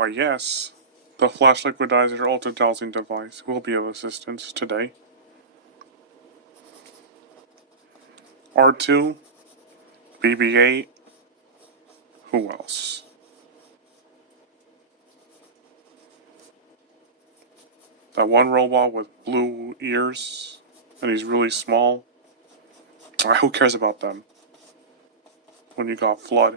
Why yes, the flash liquidizer ultra dowsing device will be of assistance today. R2, BB-8, who else? That one robot with blue ears, and he's really small. Who cares about them? When you got F.L.U.D.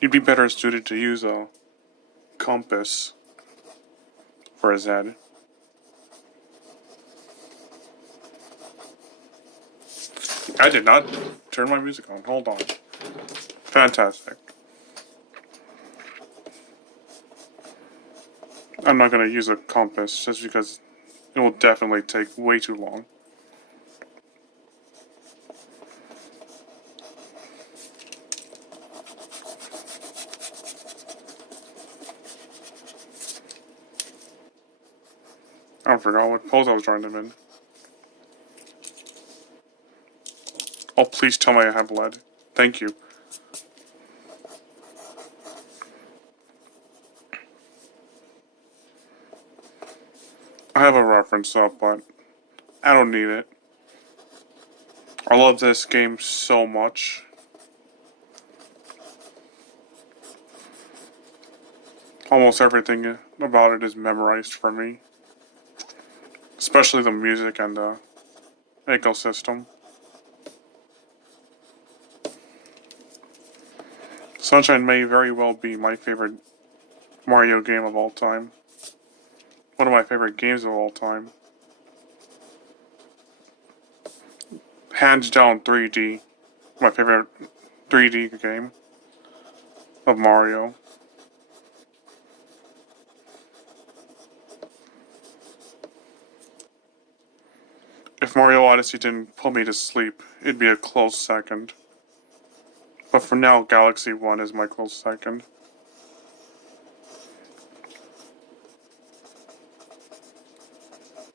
You'd be better suited to use a compass for his head. I did not turn my music on. Hold on. Fantastic. I'm not going to use a compass just because it will definitely take way too long. I forgot what pose I was drawing them in. Oh, please tell me I have lead. Thank you. I have a reference up, but I don't need it. I love this game so much. Almost everything about it is memorized for me. Especially the music and the ecosystem. Sunshine may very well be my favorite Mario game of all time. One of my favorite games of all time. Hands down 3D. My favorite 3D game of Mario. If Mario Odyssey didn't put me to sleep, it'd be a close second. But for now, Galaxy 1 is my close second.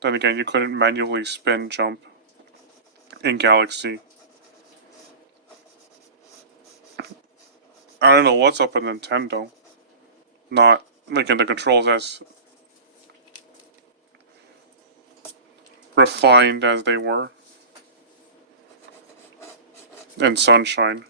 Then again, you couldn't manually spin jump in Galaxy. I don't know what's up with Nintendo. Not making the controls as refined as they were in Sunshine.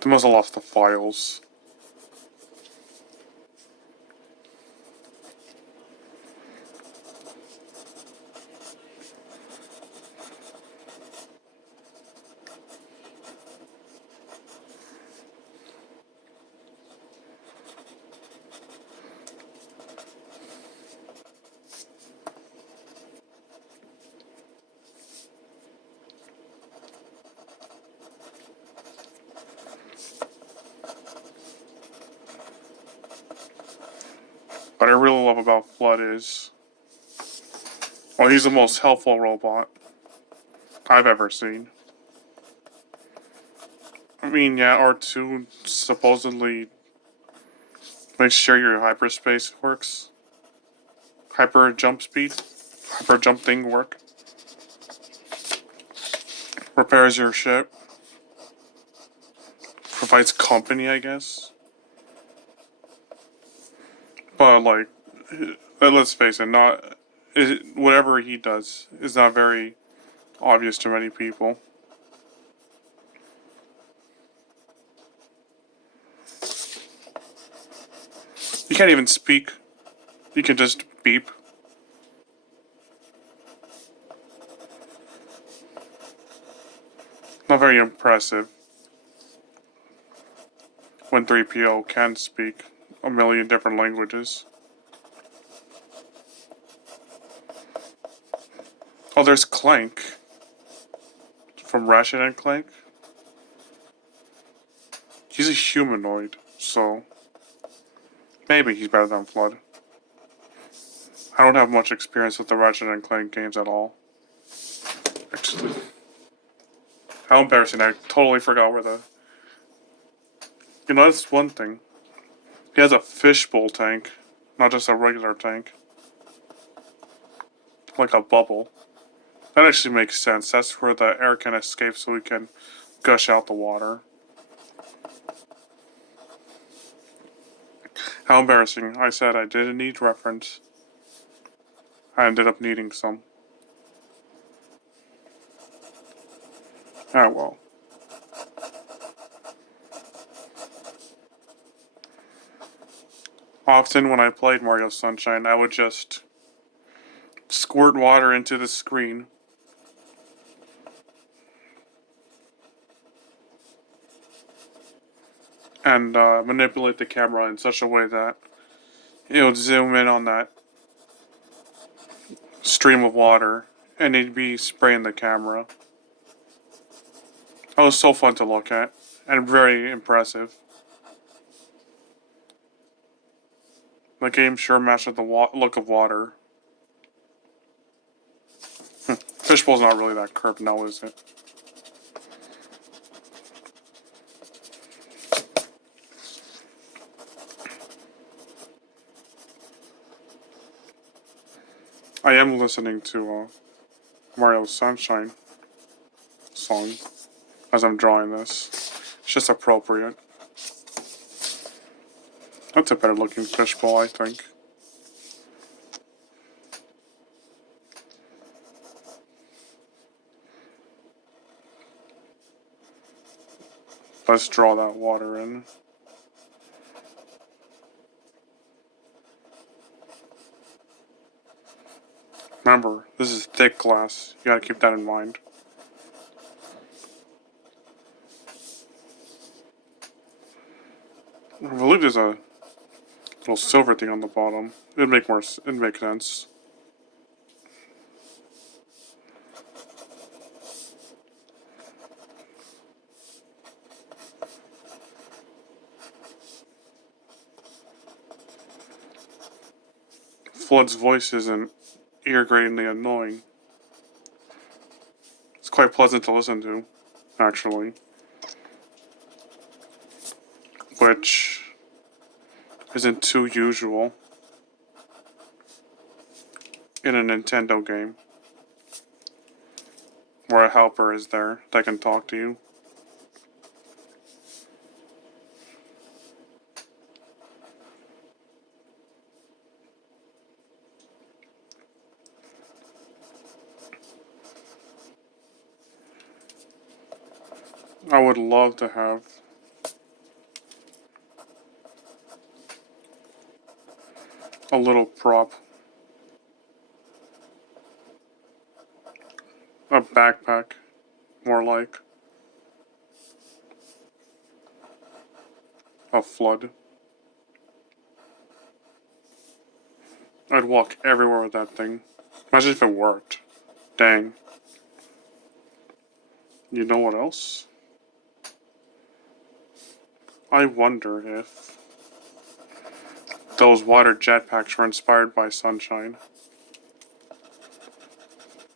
They must have lost the files. What I really love about F.L.U.D. is, well, he's the most helpful robot I've ever seen. I mean, yeah, R2 supposedly makes sure your hyperspace works. Hyper jump speed. Hyper jump thing work. Repairs your ship. Provides company, I guess. But, like, let's face it, whatever he does is not very obvious to many people. You can't even speak. You can just beep. Not very impressive when 3PO can speak a million different languages. Oh, there's Clank from Ratchet and Clank. He's a humanoid, so maybe he's better than F.L.U.D. I don't have much experience with the Ratchet and Clank games at all. Actually, how embarrassing, I totally forgot where the... You know, that's one thing. He has a fishbowl tank, not just a regular tank. like a bubble. That actually makes sense. That's where the air can escape so we can gush out the water. How embarrassing. I said I didn't need reference. I ended up needing some. Ah, well. Often when I played Mario Sunshine, I would just squirt water into the screen. And manipulate the camera in such a way that it would zoom in on that stream of water and it'd be spraying the camera. That was so fun to look at and very impressive. The game sure matched the look of water. Fishbowl's not really that curved now, is it? I am listening to Mario Sunshine song as I'm drawing this. It's just appropriate. That's a better looking fishbowl, I think. Let's draw that water in. Remember, this is thick glass. You gotta keep that in mind. I believe there's a little silver thing on the bottom. It'd make sense. F.L.U.D.'s voice isn't ear-gratingly annoying. It's quite pleasant to listen to, actually. Which isn't too usual in a Nintendo game where a helper is there that can talk to you. I would love to have a little prop. A backpack, more like. A F.L.U.D. I'd walk everywhere with that thing. Imagine if it worked. Dang. You know what else? I wonder if those water jetpacks were inspired by Sunshine.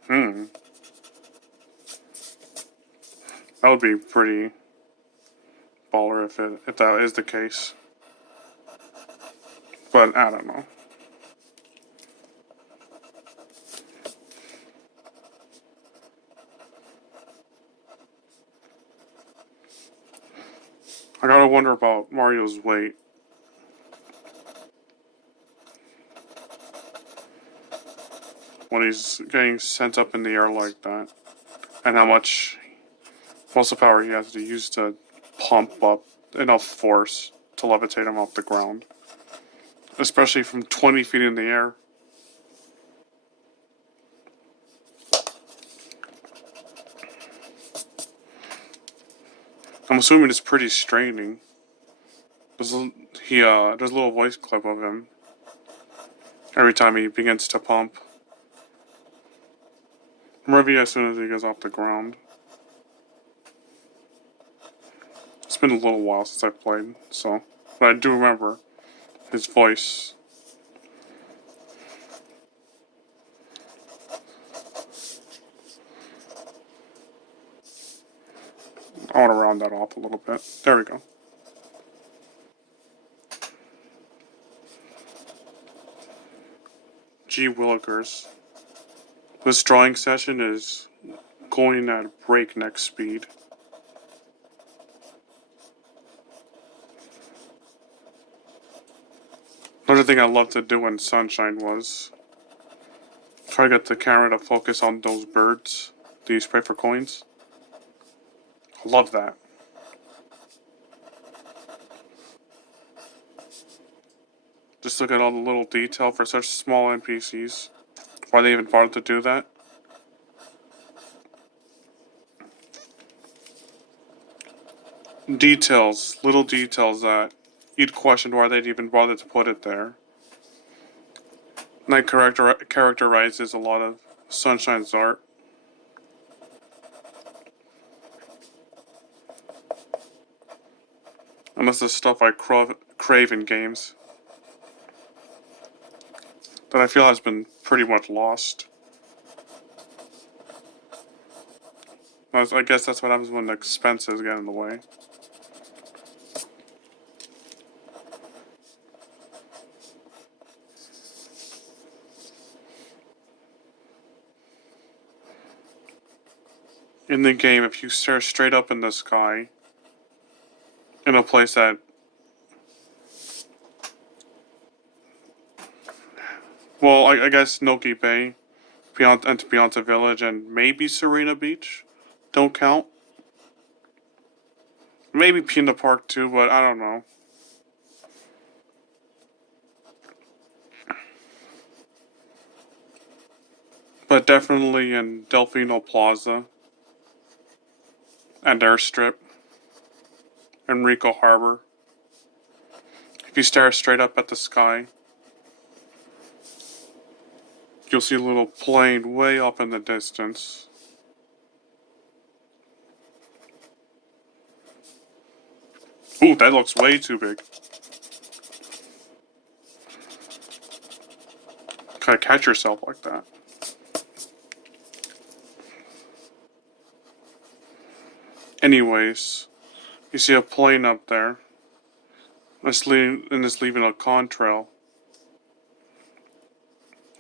That would be pretty baller if that is the case. But I don't know. I gotta wonder about Mario's weight. When he's getting sent up in the air like that. And how much muscle power he has to use to pump up enough force to levitate him off the ground. Especially from 20 feet in the air. I'm assuming it's pretty straining. There's a little voice clip of him every time he begins to pump. Maybe as soon as he goes off the ground. It's been a little while since I played, so. But I do remember his voice. I want to round that off a little bit. There we go. Gee Willikers. This drawing session is going at breakneck speed. Another thing I loved to do in Sunshine was try to get the camera to focus on those birds that you spray for coins. I love that. Just look at all the little detail for such small NPCs. Why they even bothered to do that. Details, little details that you'd question why they'd even bother to put it there. And that characterizes a lot of Sunshine's art. And that's the stuff I crave in games that I feel has been pretty much lost. I guess that's what happens when the expenses get in the way. In the game, if you stare straight up in the sky, in a place that well, I guess Noki Bay, and Beyonce Village, and maybe Serena Beach don't count. Maybe Pina Park too, but I don't know. But definitely in Delfino Plaza and Airstrip, Enrico Harbor. If you stare straight up at the sky, you'll see a little plane way up in the distance. Ooh, that looks way too big. Gotta catch yourself like that. Anyways, you see a plane up there. It's leaving a contrail.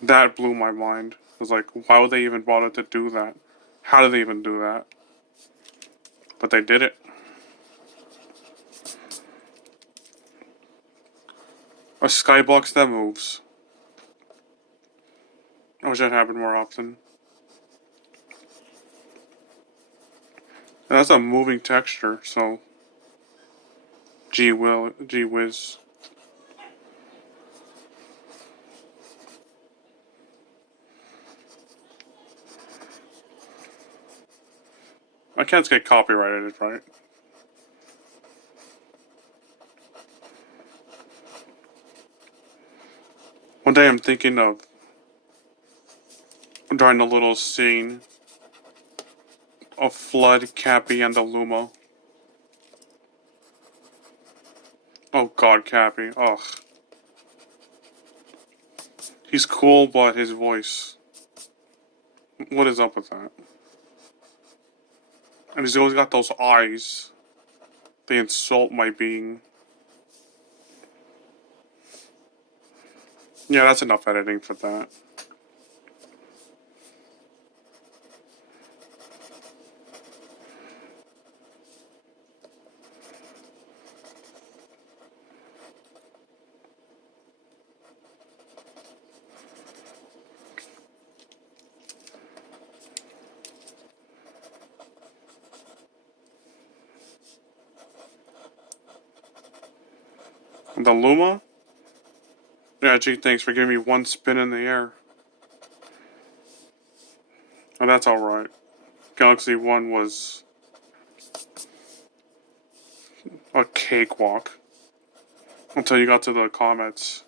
That blew my mind. I was like, why would they even bother to do that? How did they even do that? But they did it. A skybox that moves. I wish that happened more often. And that's a moving texture, so gee whiz. I can't get copyrighted, right? One day I'm thinking of drawing a little scene of F.L.U.D, Cappy, and the Luma. Oh god, Cappy. Ugh. He's cool, but his voice. What is up with that? And he's always got those eyes. They insult my being. Yeah, that's enough editing for that. The Luma? Yeah, gee, thanks for giving me one spin in the air. Oh, that's alright. Galaxy 1 was a cakewalk. Until you got to the comets.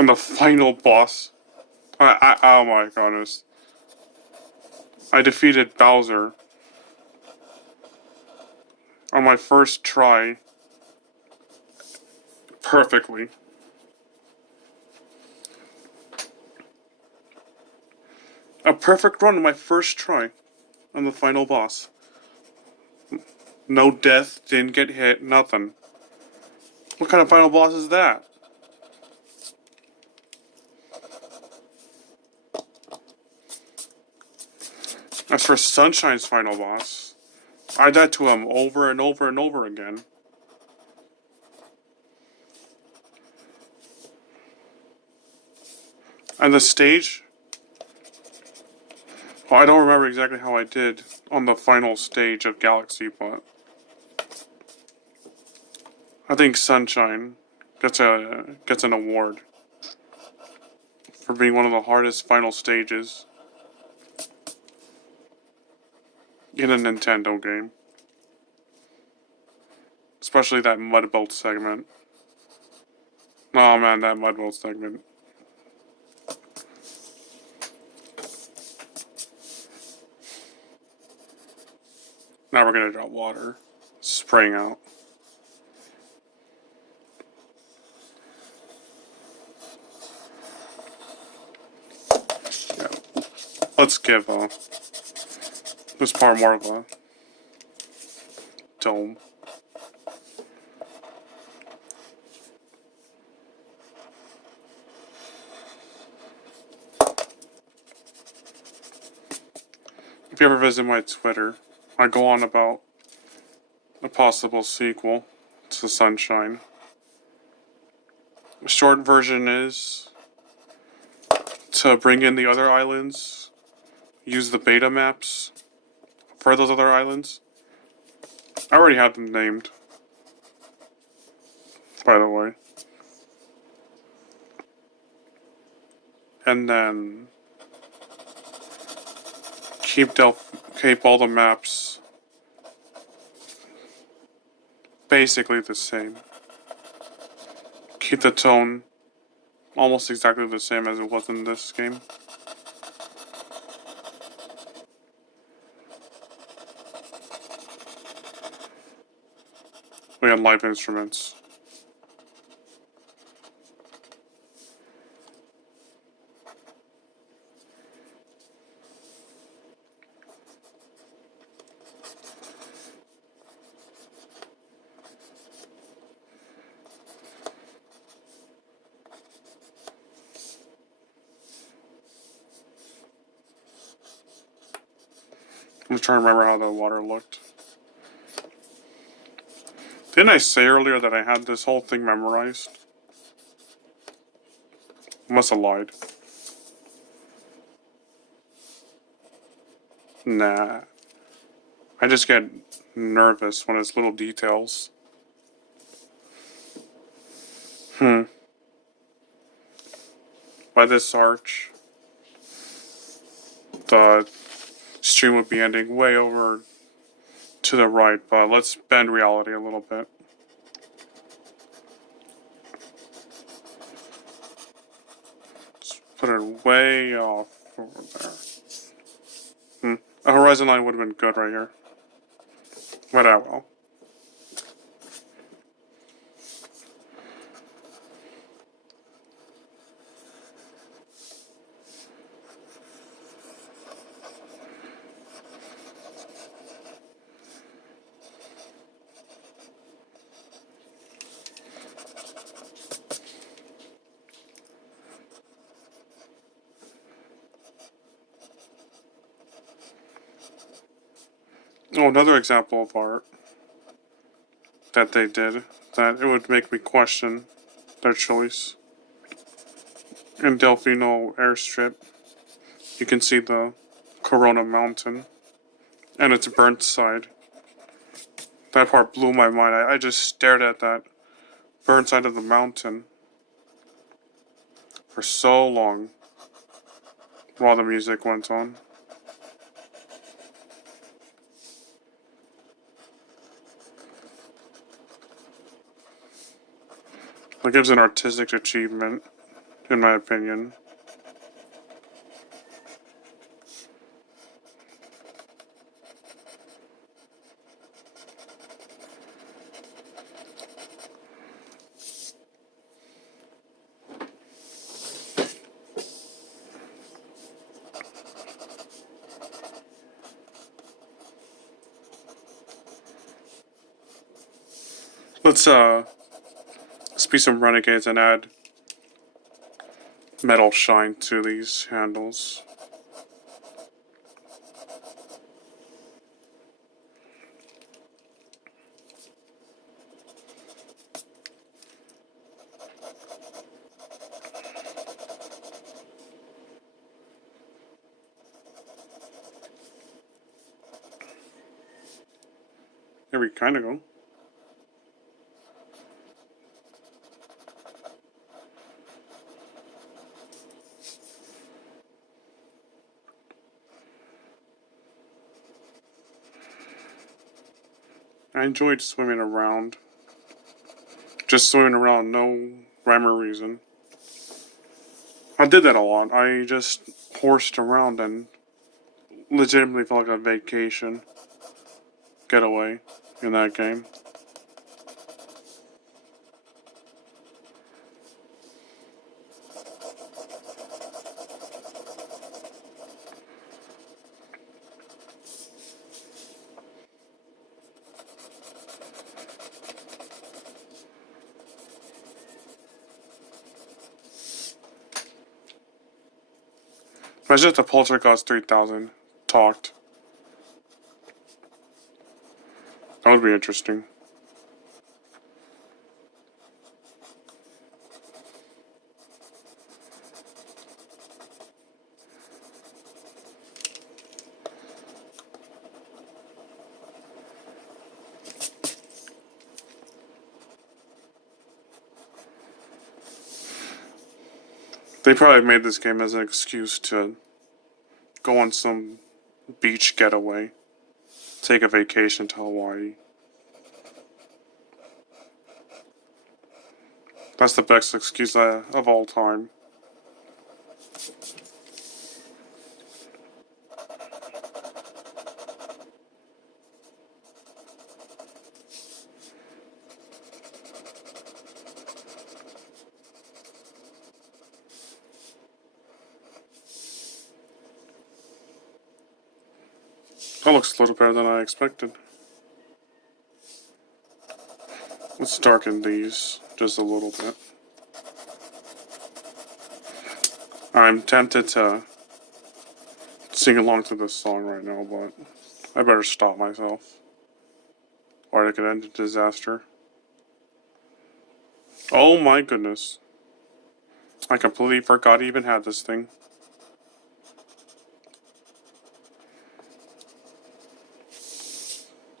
And the final boss. Oh my goodness. I defeated Bowser on my first try perfectly. A perfect run on my first try on the final boss. No death, didn't get hit, nothing. What kind of final boss is that? As for Sunshine's final boss, I died to him over and over and over again. And the stage? Well, I don't remember exactly how I did on the final stage of Galaxy, but I think Sunshine gets an award for being one of the hardest final stages in a Nintendo game. Especially that Mudboat segment. Oh man, that Mudboat segment. Now we're gonna drop water. Spraying out. Yeah. Let's give this part more of a dome. If you ever visit my Twitter, I go on about a possible sequel to Sunshine. The short version is to bring in the other islands, use the beta maps for those other islands. I already have them named, by the way. And then keep all the maps basically the same. Keep the tone almost exactly the same as it was in this game. We had live instruments. I'm trying to remember how the water looked. Didn't I say earlier that I had this whole thing memorized? I must have lied. Nah. I just get nervous when it's little details. By this arch, the stream would be ending way over to the right, but let's bend reality a little bit. Let's put it way off over there. A horizon line would have been good right here. But well. Oh, another example of art that they did that it would make me question their choice. In Delfino Airstrip, you can see the Corona Mountain and its burnt side. That part blew my mind. I just stared at that burnt side of the mountain for so long while the music went on. It gives an artistic achievement, in my opinion. Let's Let's be some renegades and add metal shine to these handles. There we kind of go. I enjoyed swimming around. Just swimming around, no rhyme or reason. I did that a lot. I just horsed around and legitimately felt like a vacation getaway in that game. Imagine if the Poltergeist 3000 talked. That would be interesting. They probably made this game as an excuse to go on some beach getaway, take a vacation to Hawaii. That's the best excuse of all time. That looks a little better than I expected. Let's darken these just a little bit. I'm tempted to sing along to this song right now, but I better stop myself, or it could end in disaster. Oh my goodness. I completely forgot I even had this thing.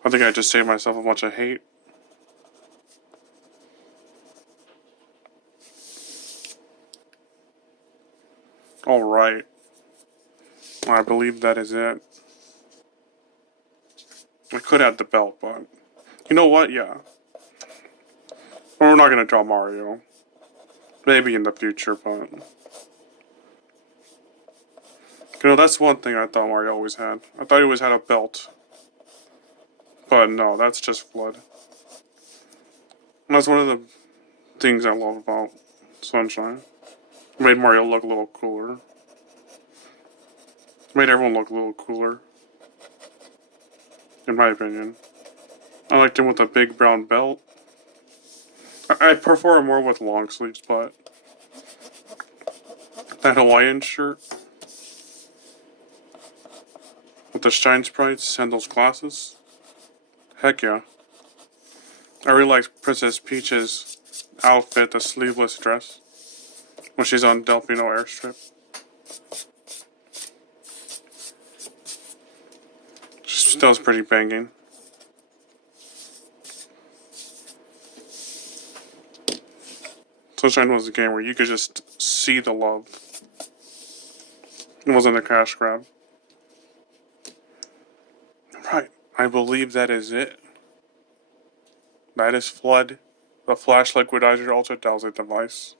I think I just saved myself a bunch of hate. Alright. I believe that is it. I could add the belt, but you know what? Yeah. We're not gonna draw Mario. Maybe in the future, but you know, that's one thing I thought Mario always had. I thought he always had a belt. But no, that's just F.L.U.D. And that's one of the things I love about Sunshine. It made Mario look a little cooler. It made everyone look a little cooler. In my opinion. I liked him with a big brown belt. I prefer him more with long sleeves, but that Hawaiian shirt with the shine sprites and those glasses. Heck yeah. I really like Princess Peach's outfit, the sleeveless dress, when she's on Delfino Airstrip. Still was pretty banging. Sunshine was a game where you could just see the love. It wasn't a cash grab. Right, I believe that is it. That is F.L.U.D., the Flash Liquidizer Ultra Dowsing device.